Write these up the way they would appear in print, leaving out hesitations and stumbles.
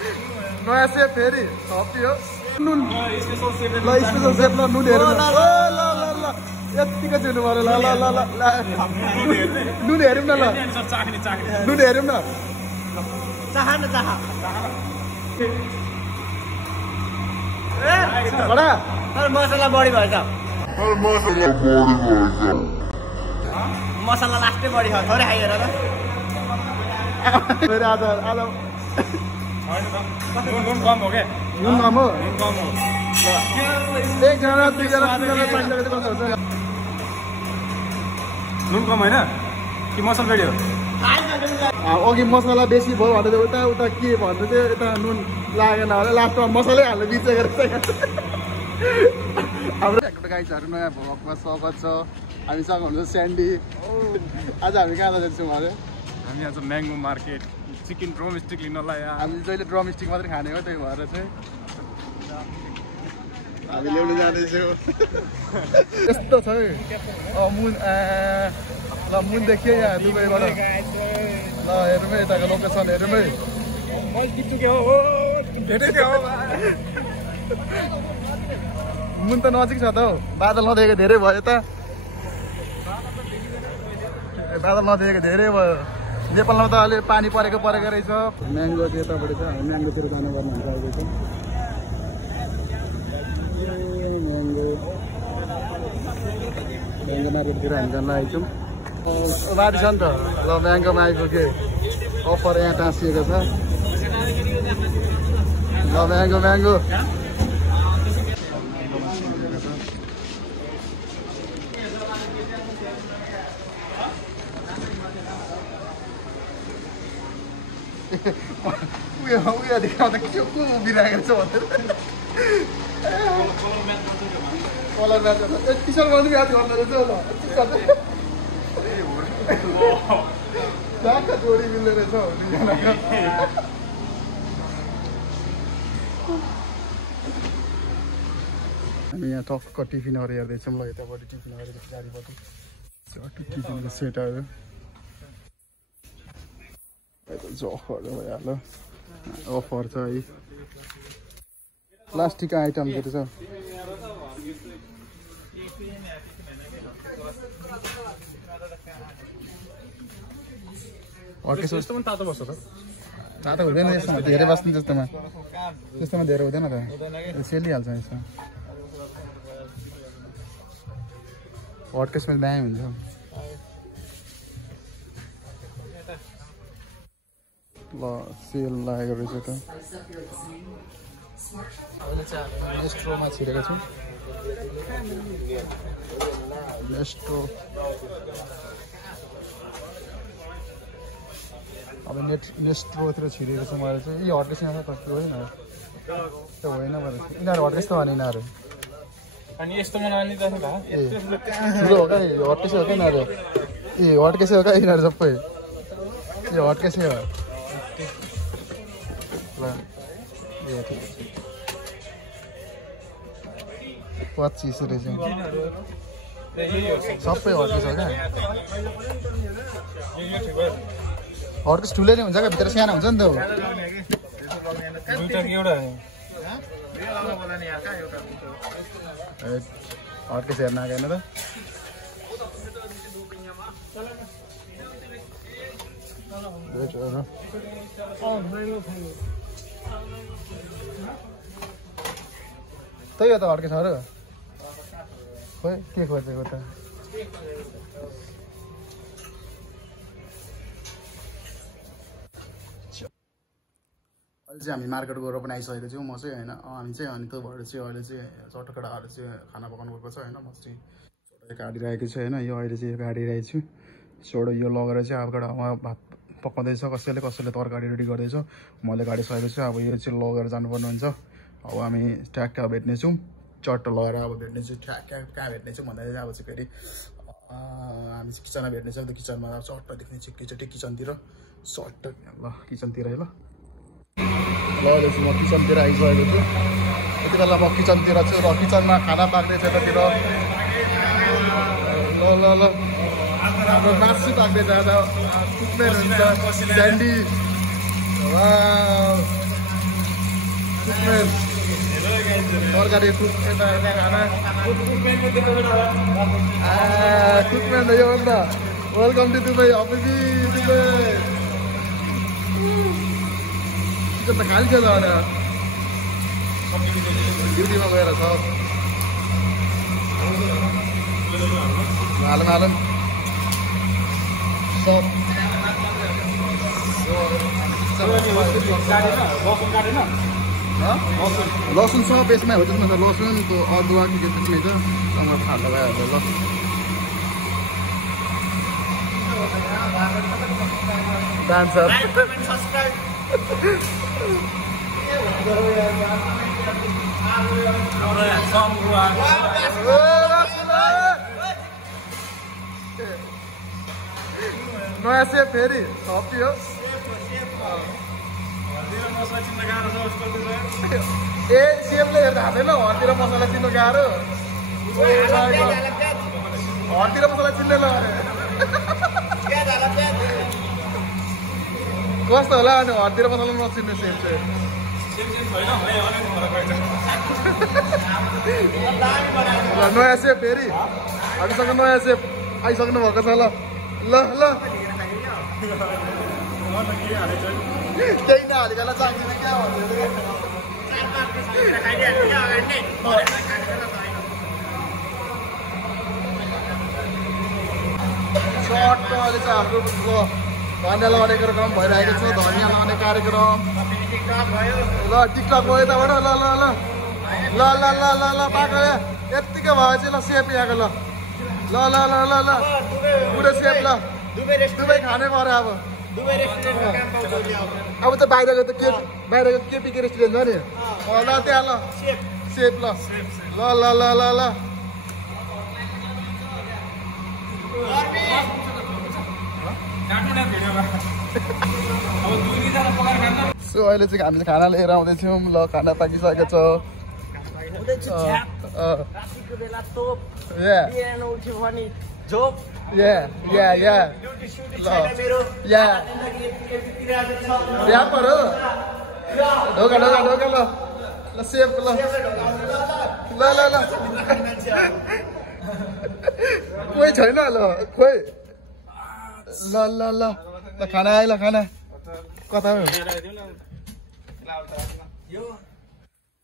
नयाँ सेप फेरि थपियो नुन ल स्पेसल सेप ल नुन हेरौँ ल ल ल यतिको दिनु पर्यो ल ल ल ल नुन हेरौँ न ल नुन हेरौँ न बडा मसला बढी भएछ मसला लास्टै बढी छ थोरै खाइहेर ल फेरि आज नुन कम हो क्या नुन कम हो एकजना दुईजना तिनजना पानीले कस्तो हुन्छ नुन कम होइन कि मसल बेडी हो अघि मसला बेसी भयो भनेर उता उता के भन्नु थियो यता नुन लागेन होला लास्टमा मसलै हाल्नु बिचेर हाम्रो गाइजहरू नयाँ भ्लगमा स्वागत छ हामीसँग हुन्छ स्यान्डी आज हामी कहाँ जान्छौँ अरे हामी आज म्याङ्गो मार्केट चिकन ड्रमस्टिक लिनलाई हामी जहिले ड्रमस्टिक मात्रै खाने हो त्यही भएर चाहिँ हामी ल्याउनु जाँदैछौँ यस्तो छ है मुन ल मुन देखियो यहाँ दुबईबाट ल हेरौँ है यताको लोकेसन हेरौँ है मुन त नजिक छ त हौ बादल नदेखेको धेरै भयो त बादल नदेखेको धेरै भयो नेपालमा त अहिले पानी परेको रहेछ म्याङ्गो चाहिँ यताबाट छ हामी म्याङ्गोतिर जानुपर्ने हुन्छ अहिले चाहिँ म्याङ्गो मार्केटतिर हामी जान लागेको छौँ बारी छ नि त ल म्याङ्गोमा आइपुग्यो अफर यहाँ टाँसिएको छ ल म्याङ्गो उयो देखाउँदा के को उभिरहेको छ भन्दै कलर म्याच टी सर्ट पनि याद गर्दो रहेछ ल ट्याक्क जोडी मिल्दो रहेछ हामी यहाँ टक्क टिफिनहरू हेर्दैछौँ ल यतापट्टि टिफिनहरू गाडीपट्टि टिफिनको सेटहरू अफर भइहाल्यो अफर छ है प्लास्टिकको आइटमहरू छ तातो बस्छ त तातो हुँदैन यस्तोमा धेरै बस्नु त्यस्तोमा धेरै हुँदैन त सेलिहाल्छ यसमा हटकेसमा दामी हुन्छ ल सेल लागेको रहेछ त अहिले चाहिँ हामी नेस्ट्रोमा छिरेको छौँ नेस्ट्रो अब नेस्ट्रोतिर छिरेको छु मैले चाहिँ यो हटकेस यहाँ कस्तो होइन त्यो होइन भने यिनीहरू हटकेस त भने यिनीहरू अनि यस्तोमा नानी त ठुलो हो क्या यो हटकेसै हो क्या यिनीहरू ए हटकेसै हो क्या यिनीहरू सबै यो हटकेसै हो ल 25 रहेछ सबै हटकेस हो क्या हटकेस ठुलै नै हुन्छ क्या भित्र सानो हुन्छ नि त हटकेस हेर्न आएको होइन त्यही हो त हटकेसहरू खोइ के खोजेको त अहिले चाहिँ हामी मार्केट गएर पनि आइसकेको छौँ म चाहिँ होइन हामी चाहिँ अनि त्यो भएर चाहिँ अहिले चाहिँ चटकडाहरू चाहिँ खाना पकाउनु गएको छ होइन म चाहिँ काटिरहेको छु होइन यो अहिले चाहिँ यो काटिरहेको छु छोडो यो लगेर चाहिँ अब कडामा भात पकाउँदैछ कसैले तरकारी रेडी गर्दैछ मैले काटिसकेको छु अब यो चाहिँ लगेर जानुपर्ने हुन्छ अब हामी ट्याक्क भेट्नेछौँ चट्ट लगाएर अब भेट्नेछु ट्याक्क कहाँ भेट्नेछौँ भन्दाखेरि चाहिँ अब चाहिँ फेरि हामी चाहिँ किचनमा भेट्नेछौँ त्यो किचनमा अब चट्ट देख्नेछु एकैचोटि किचनतिर चट्ट ल किचनतिर है ल अहिले चाहिँ म किचनतिर आइसकेको छु यति बेला म किचनतिर छु र किचनमा खाना पाक्दैछ यतातिर ल हाम्रो मासु पाक्दै जाँदा कुक्मेर हुन्छ स्यान्डी तरकारी कुक यता खाना कुकम्यान यो हो नि त वेलकम टु दुबई अफिसी दुबई चिकन त खाली थियो होला ड्युटीमा गएर छ हाल लसुन सब यसमै हो त्यसमा त लसुन अदुवा के त्यसमै छ टमाटर हाल्दा भइहाल्छ ल डान्सर नयाँ सेप फेरि थपियो ए सेपले हेर्दा हाल्दैन हर्तिर मसला चिन्नु गाह्रो हर्तिर मसला चिन्दै ल कस्तो होला अनि हर्तिर मसला नचिन्ने सेप चाहिँ नयाँ सेप फेरि हामीसँग नयाँ सेप आइसक्नु भएको छ ल ल ल त्यही नहालिकन चाहिँदैन क्या सर्ट अहिले चाहिँ हाम्रो धनियाँ लगाउने कार्यक्रम भइरहेको छ धनियाँ लगाउने कार्यक्रम ल टिकटक भयो यताबाट ल ल ल ल ल ल ल ल पाएको यत्तिकै भयो चाहिँ ल सेप यहाँको ल ल ल ल ल ल पुरो सेप ल दुबई खानै पऱ्यो अब त बाहिरको त के बाहिरको केपीके रेस्टुरेन्ट छ नि ल त्यहाँ ल सेप ल ल ल ल ल ल सो अहिले चाहिँ हामीले खाना लिएर आउँदैछौँ ल खाना पाकिसकेको छ ढोका ढोका ढोका ल ल सेप ल ल ल ल कोही छैन ल खोइ ल ल ल ल खाना आयो ल खाना कता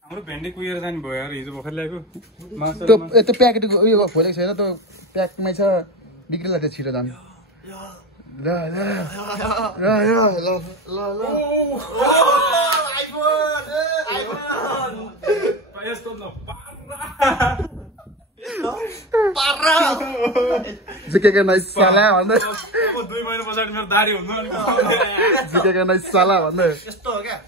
हाम्रो भेन्डी कुहिएर जानु भयो यार हिजो भर्खर ल्याएको त्यो प्याकेटको उयो खोलेको छैन त्यो प्याकमै छ बिग्रिला त्यो छिटो जानु ल ल ल ल ल ल झुकेको नै साला भन्दै 2 महिना पछाडि मेरो दाढी हुनु अनि झुकेको नै साला भन्दै यस्तो हो क्या